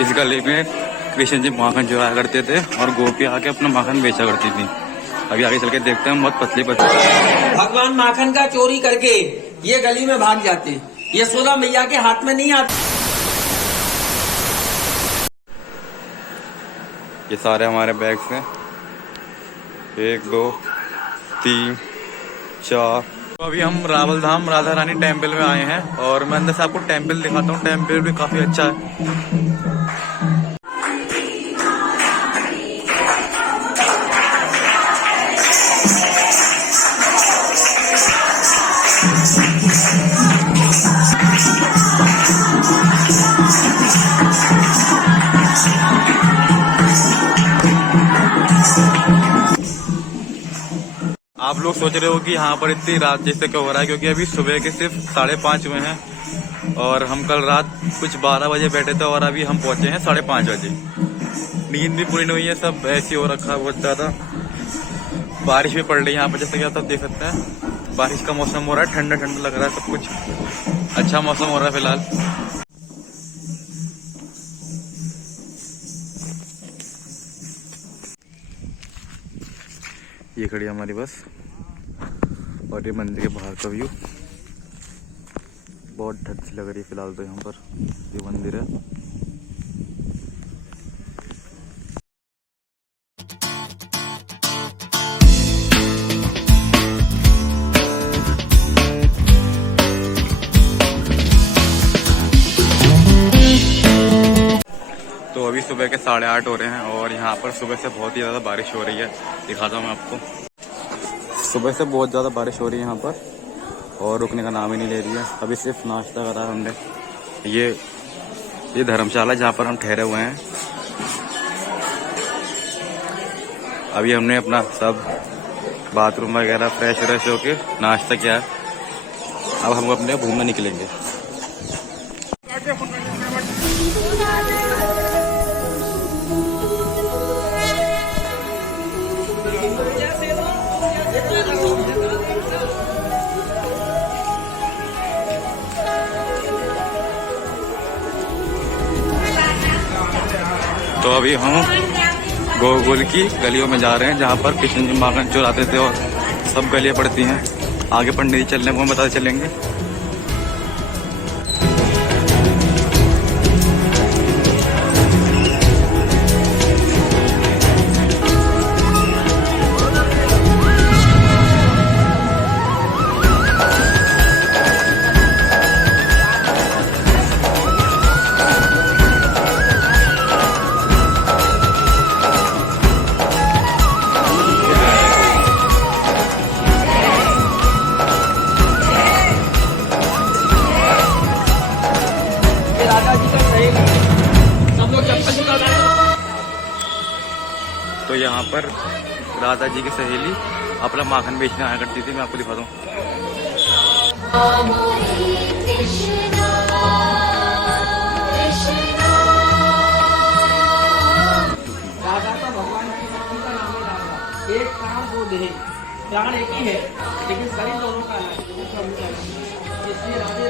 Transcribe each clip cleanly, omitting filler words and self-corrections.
इस गली में कृष्ण जी माखन चुराया करते थे और गोपी आके अपना माखन बेचा करती थी। अभी आगे चल के देखते हैं, बहुत पतली पतली। भगवान माखन का चोरी करके ये गली में भाग जाते, यशोदा मैया के हाथ में नहीं आते। ये सारे हमारे बैग्स हैं, 1 2 3 4। तो अभी हम रावल धाम राधा रानी टेम्पल में आए हैं और मैं अंदर से आपको टेम्पल दिखाता हूँ। टेम्पल भी काफी अच्छा है। आप लोग सोच रहे हो कि यहाँ पर इतनी रात जैसे क्यों हो रहा है, क्योंकि अभी सुबह के सिर्फ 5:30 हुए हैं और हम कल रात कुछ 12 बजे बैठे थे और अभी हम पहुंचे हैं 5:30 बजे। नींद भी पूरी नहीं हुई है, सब ऐसी हो रखा है बहुत ज्यादा। बारिश भी पड़ रही है यहाँ पर, जैसे कि आप सब देख सकते हैं। बारिश का मौसम हो रहा है, ठंडा ठंडा लग रहा है, सब कुछ अच्छा मौसम हो रहा है फिलहाल। ये खड़ी हमारी बस और ये मंदिर के बाहर का व्यू। बहुत ठंड सी लग रही है फिलहाल तो यहाँ पर। ये मंदिर है। तो अभी सुबह के 8:30 हो रहे हैं और यहाँ पर सुबह से बहुत ही ज़्यादा बारिश हो रही है। दिखाता हूँ मैं आपको। सुबह से बहुत ज़्यादा बारिश हो रही है यहाँ पर और रुकने का नाम ही नहीं ले रही है। अभी सिर्फ नाश्ता करा है हमने। ये धर्मशाला जहाँ पर हम ठहरे हुए हैं। अभी हमने अपना सब बाथरूम वगैरह फ्रेश व्रेश होके नाश्ता किया है। अब हम अपने घूमने निकलेंगे। तो अभी हम गोकुल की गलियों में जा रहे हैं, जहाँ पर कृष्ण जी माखन चुराते थे और सब गलियाँ पड़ती हैं। आगे पंडित जी चलने को बताते चलेंगे। तो यहाँ पर राधा जी की सहेली अपना माखन बेचने आया करती थी। मैं आपको दिखा दूँ। राधा का भगवान की भक्ति का नाम है राधा। एक प्राण दो देह, प्राण एक ही है लेकिन शरीर दोनों का अलग है। इसलिए राधे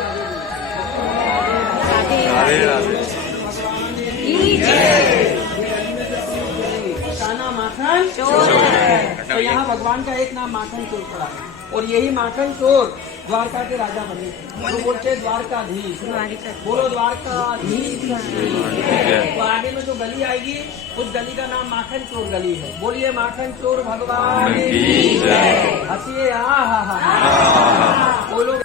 राधे राधे माखन चोर है। तो यहाँ भगवान का एक नाम माखन चोर पड़ा है और यही माखन चोर द्वारका के राजा बने। तो बोलते द्वारकाधीश, बोलो द्वारकाधीश। तो आगे में जो गली आएगी उस गली का नाम माखन चोर गली है। बोलिए माखन चोर भगवान की जय। हंसिए बोलो।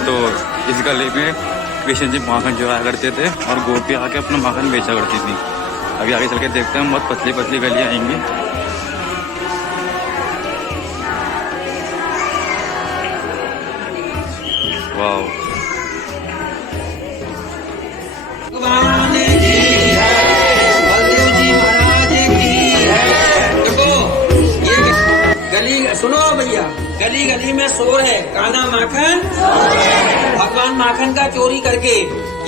तो इस गली में कृष्ण जी माखन चुराया करते थे और गोपी आके अपना माखन बेचा करती थी। अभी आगे चल के देखते हैं, बहुत पतली पतली गलियां आएंगी। वाह। सुनो भैया, गली अंधेरी गली में शोर है, कान्हा माखन भगवान माखन का चोरी करके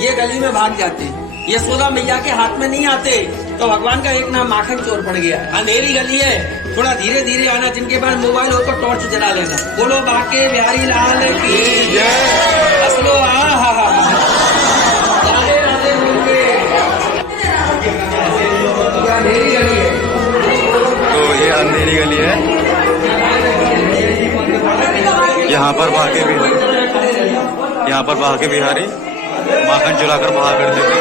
ये गली में भाग जाते। यशोदा मैया के हाथ में नहीं आते तो भगवान का एक नाम माखन चोर पड़ गया। अंधेरी गली है, थोड़ा धीरे धीरे आना। जिनके पास मोबाइल हो तो टॉर्च जला लेना। बोलो बाके बिहारी लाल की जय। असलो राधे राधे बोल के। अंधेरी गली है, तो ये अंधेरी गली है। यहाँ पर बाके बिहारी माखन चुराकर बाहर करते थे।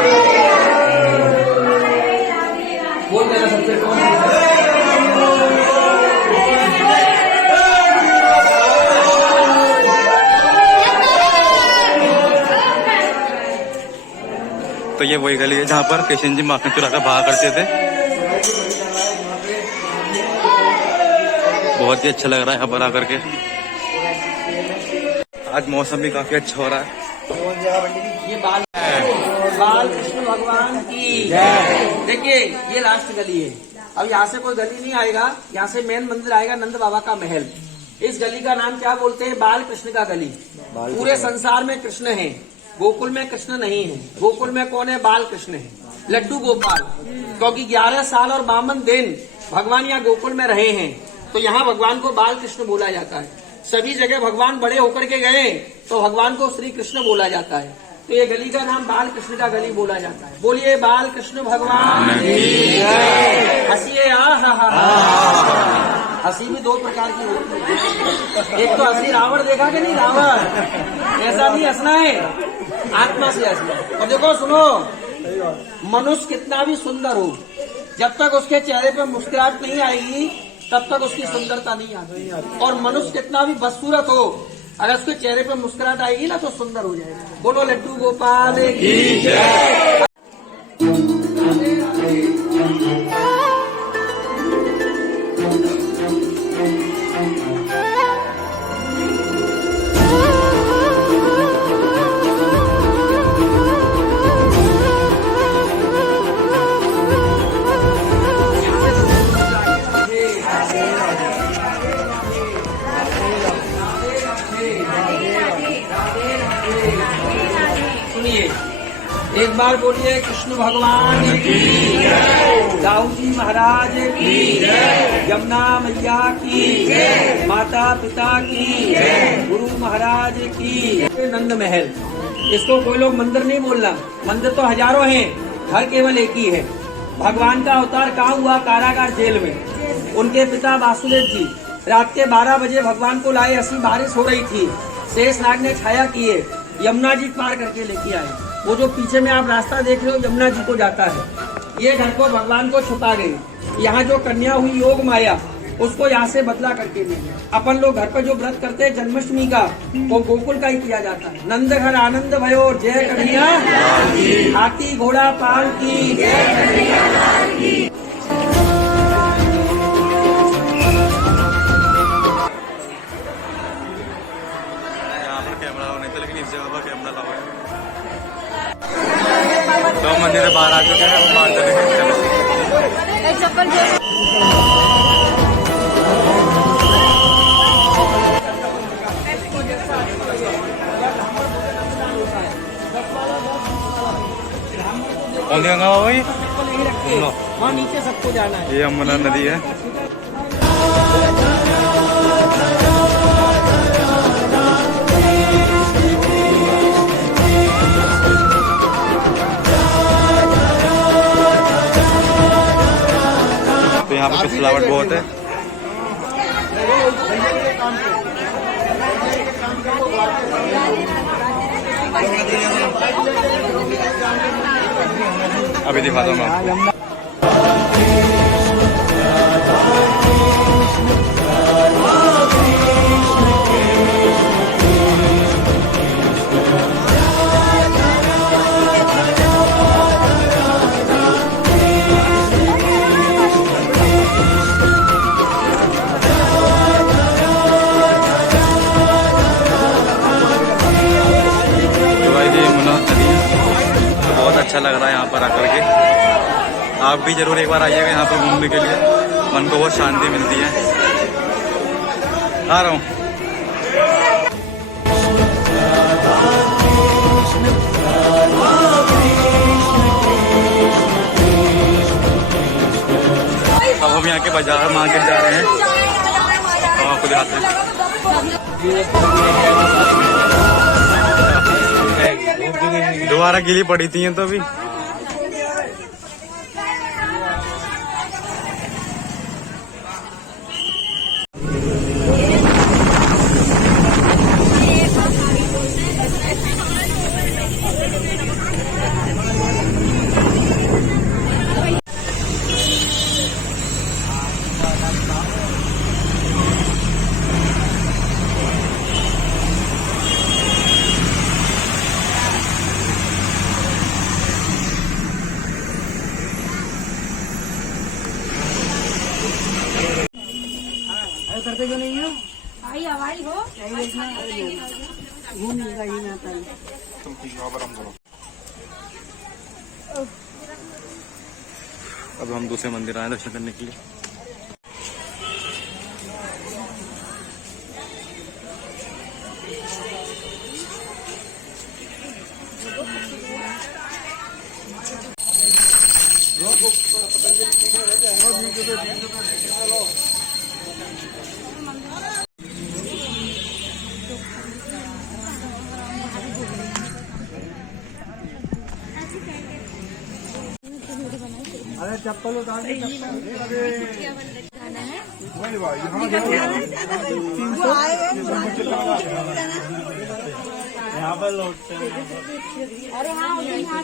तो ये वही गली है जहाँ पर कृष्ण जी माखन चुराकर बाहर करते थे। बहुत ही अच्छा लग रहा है यहाँ पर आकर के। आज मौसम भी काफी अच्छा हो रहा है। ये बाल कृष्ण भगवान की देखिए, ये लास्ट गली है। अब यहाँ से कोई गली नहीं आएगा, यहाँ से मेन मंदिर आएगा नंद बाबा का महल। इस गली का नाम क्या बोलते हैं? बाल कृष्ण का गली। पूरे संसार में कृष्ण है, गोकुल में कृष्ण नहीं है। गोकुल में कौन है? बाल कृष्ण है, लड्डू गोपाल। क्योंकि 11 साल और 52 दिन भगवान यहाँ गोकुल में रहे हैं, तो यहाँ भगवान को बाल कृष्ण बोला जाता है। सभी जगह भगवान बड़े होकर के गए तो भगवान को श्री कृष्ण बोला जाता है। तो ये गली का नाम बाल कृष्ण का गली बोला जाता है। बोलिए बाल कृष्ण भगवान की जय। हंसिए हंसी भी दो प्रकार की होती है। एक तो हंसी रावण देखा कि नहीं? रावण ऐसा नहीं हंसना है, आत्मा से हंसना। और देखो सुनो, मनुष्य कितना भी सुंदर हो, जब तक उसके चेहरे पे मुस्कुराहट नहीं आएगी तब तक उसकी सुंदरता नहीं आती। और मनुष्य कितना भी बदसूरत हो, अगर उसके चेहरे पे मुस्कुराहट आएगी ना तो सुंदर हो जाएगा। बोलो लड्डू गोपाल की जय। सुनिए, एक बार बोलिए कृष्ण भगवान की जय, दाऊ जी महाराज की जय, यमुना मैया की जय, माता पिता की जय, गुरु महाराज की। नंद महल, इसको कोई लोग मंदिर नहीं बोलना। मंदिर तो हजारों हैं, घर केवल एक ही है। भगवान का अवतार कहाँ हुआ? कारागार जेल में। उनके पिता वासुदेव जी रात के 12 बजे भगवान को लाए। ऐसी बारिश हो रही थी, शेषनाग ने छाया किए, यमुना जी पार करके लेके आए। वो जो पीछे में आप रास्ता देख रहे हो यमुना जी को जाता है। ये घर को भगवान को छुपा गई। यहाँ जो कन्या हुई योग माया, उसको यहाँ से बदला करके ले गए। अपन लोग घर पर जो व्रत करते हैं जन्माष्टमी का, वो गोकुल का ही किया जाता है। नंद घर आनंद भयो जय कन्हैया, हाथी घोड़ा पाल की जय। तो मंदिर से बाहर आ चुके हैं, हम बाहर चलेंगे। चलो कौन सी गंगा भाई? वहाँ नीचे सबको जाना है। ये यमुना नदी है। तो यहाँ पे फिसलावट बहुत है। अभी दिखाता हूँ मैं आपको। अच्छा लग रहा है यहाँ पर आकर के। आप भी जरूर एक बार आइएगा यहाँ पर घूमने के लिए, मन को बहुत शांति मिलती है। आ रहा हूँ। के बाजार मार्केट जा रहे हैं, हम आपको दिखाते हैं। दोबारा गीली पड़ी थी तो अभी करते क्यों नहीं हो? आई हवाई हो घूम लेगा ये ना आता है। अब हम दूसरे मंदिर आए दर्शन करने के लिए। अरे चप्पल उतार के यहाँ पर लौटते हैं। अरे हाँ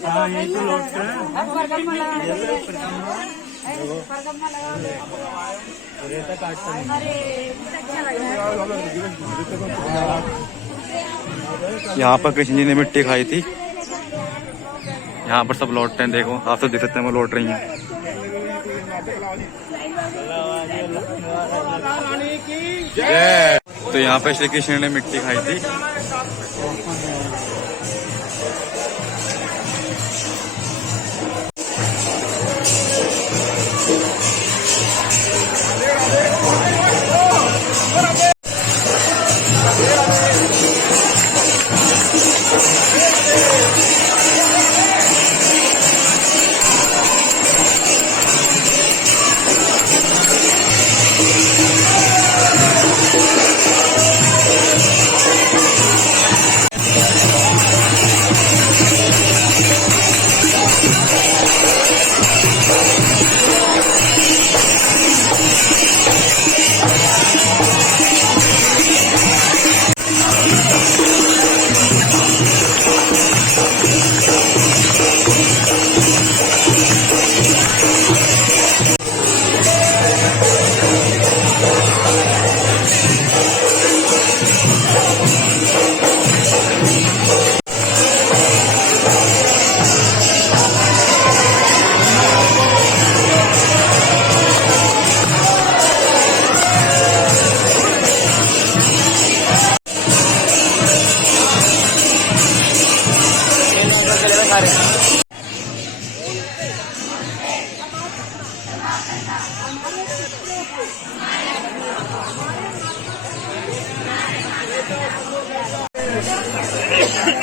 हाँ यही तो लौटते हैं। रेता काटते हैं। यहाँ पर कृष्ण जी ने मिट्टी खाई थी, यहाँ पर सब लौटते हैं। देखो आप सब देख सकते हैं वो लौट रही हैं। तो यहाँ पे श्री कृष्ण ने मिट्टी खाई थी।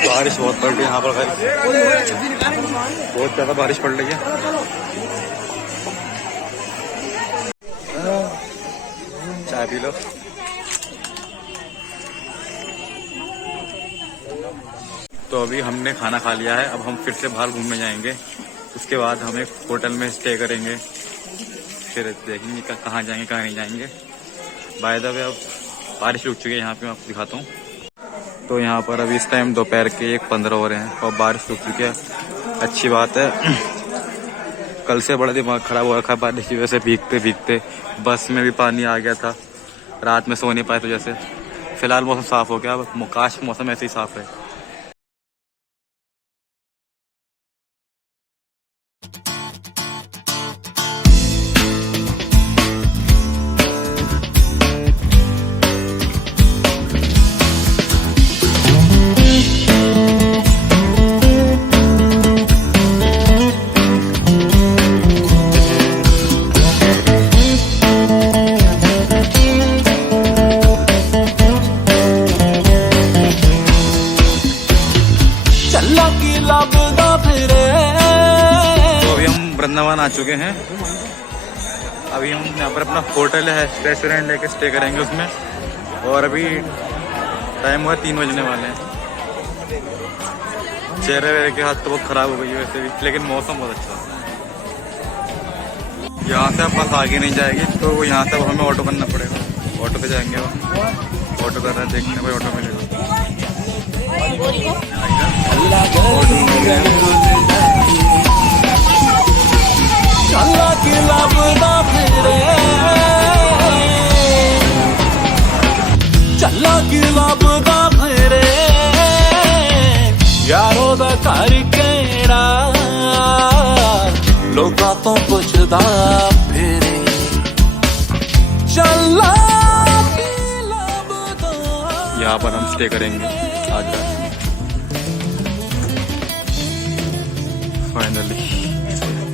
बारिश बहुत पड़ रही है यहाँ पर, बहुत ज्यादा बारिश पड़ रही है। चाय पी लो। तो अभी हमने खाना खा लिया है, अब हम फिर से बाहर घूमने जाएंगे। उसके बाद हम एक होटल में स्टे करेंगे, फिर देखेंगे कहाँ जाएंगे कहाँ नहीं जाएंगे। बाय द वे अब बारिश रुक चुकी है, यहाँ पे मैं आपको दिखाता हूँ। तो यहाँ पर अभी इस टाइम दोपहर के 1:15 हो रहे हैं और बारिश रुक चुकी है, अच्छी बात है। कल से बड़ा दिमाग खराब हो रखा है बारिश की वजह से, भीगते भीगते बस में भी पानी आ गया था, रात में सो नहीं पाए तो जैसे। फिलहाल मौसम साफ हो गया, अब काश मौसम ऐसे ही साफ है। वृंदावन आ चुके हैं। अभी हम यहाँ पर अपना होटल है रेस्टोरेंट लेके स्टे करेंगे उसमें। और अभी टाइम हुआ 3 बजने वाले हैं। चेहरे वेहरे के हाथ तो बहुत ख़राब हो गई है वैसे भी, लेकिन मौसम बहुत अच्छा है। यहाँ से अब बस आगे नहीं जाएगी, तो यहाँ से अब हमें ऑटो करना पड़ेगा। ऑटो पे जाएंगे, वो ऑटो कर रहे हैं, देखते हैं कोई ऑटो मिलेगा। ऑटो मिल गया। यारों दा घर केड़ा लोकां तो पुछदा फिरे चला यहाँ पर हम स्टे करेंगे आज रात। फाइनली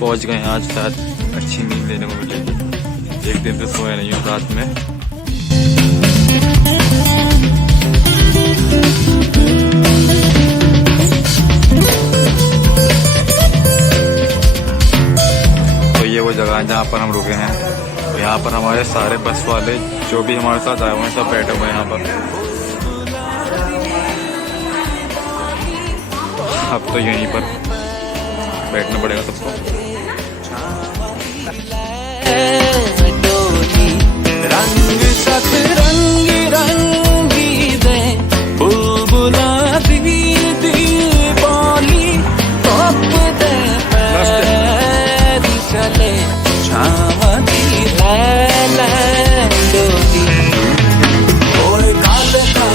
पहुँच गए हैं। आज शायद अच्छी नींद लेने को मिलेगी। एक दिन से सोए नहीं हूँ रात में। तो ये वो जगह है जहाँ पर हम रुके हैं। तो यहाँ पर हमारे सारे बस वाले जो भी हमारे साथ आए हुए हैं सब बैठे हुए हैं यहाँ पर। अब तो यहीं पर बैठना पड़ेगा सबको। रंग सखरा